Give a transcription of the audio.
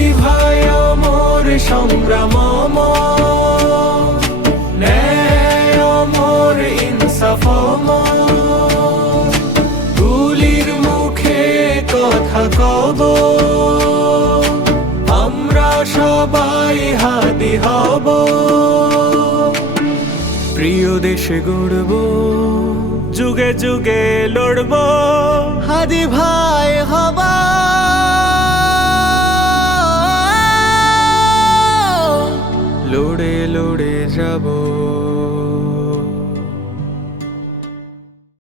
হাদি ভাই মোর সংগ্রাম ন্যায় ইনসাফ গুলির মুখে কথা কব। আমরা সবাই হাদি হব। প্রিয় দেশে গড়ব, যুগে যুগে লড়ব। হাদি ভাই লড়ে লড়ে যাব।